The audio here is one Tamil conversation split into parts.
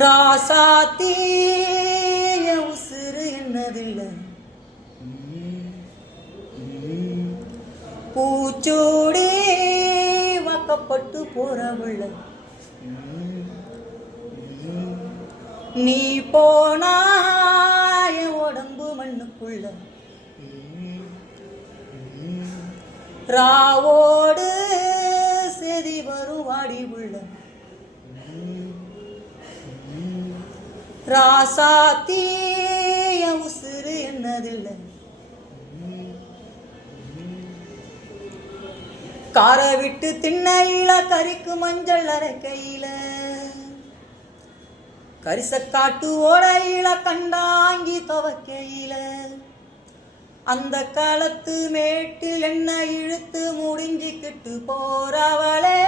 ராசாத்தி உசுறு என்னதில்லை பூச்சோடி வாக்கப்பட்டு போறவுள்ள நீ போனாய உடம்பு மண்ணுக்குள்ள ராவோடு செதி வரும் வாடி உள்ள ராசாத்தி உசுறு என்னதில்லை கார விட்டு திண்ணையில கறிக்கு மஞ்சள் அரைக்கையில கரிசக்காட்டு ஓடையில கண்டாங்கி துவக்கையில அந்த காலத்து மேட்டில் என்ன இழுத்து முடிஞ்சிக்கிட்டு போறவளே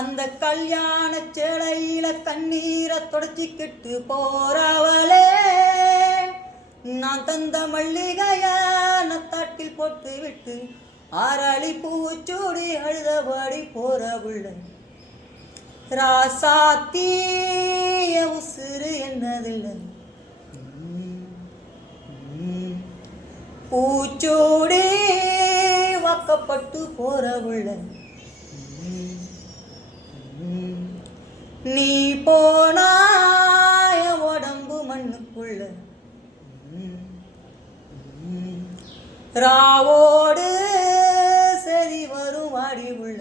அந்த கல்யாண சேலையில கண்ணீரை தொடச்சிக்கிட்டு போறவளே நான் தந்த மல்லிகைய நத்தாட்டில் போட்டு விட்டு ஆராளி பூச்சூடி அழுதபடி போறவுள்ள ராசாத்தி உசுறு என்னதில்லை பூச்சூடி வாக்கப்பட்டு போறவுள்ள நீ போனாய உடம்பு மண்ணுக்குள்ள ராவோடு சரி வரும் வாடி உள்ள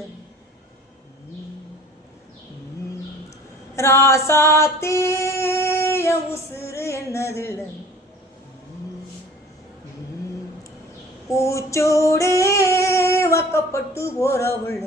ராசாத்தி உசுறு என்னதில்லை பூச்சூடி வாக்கப்பட்டு போறவுள்ள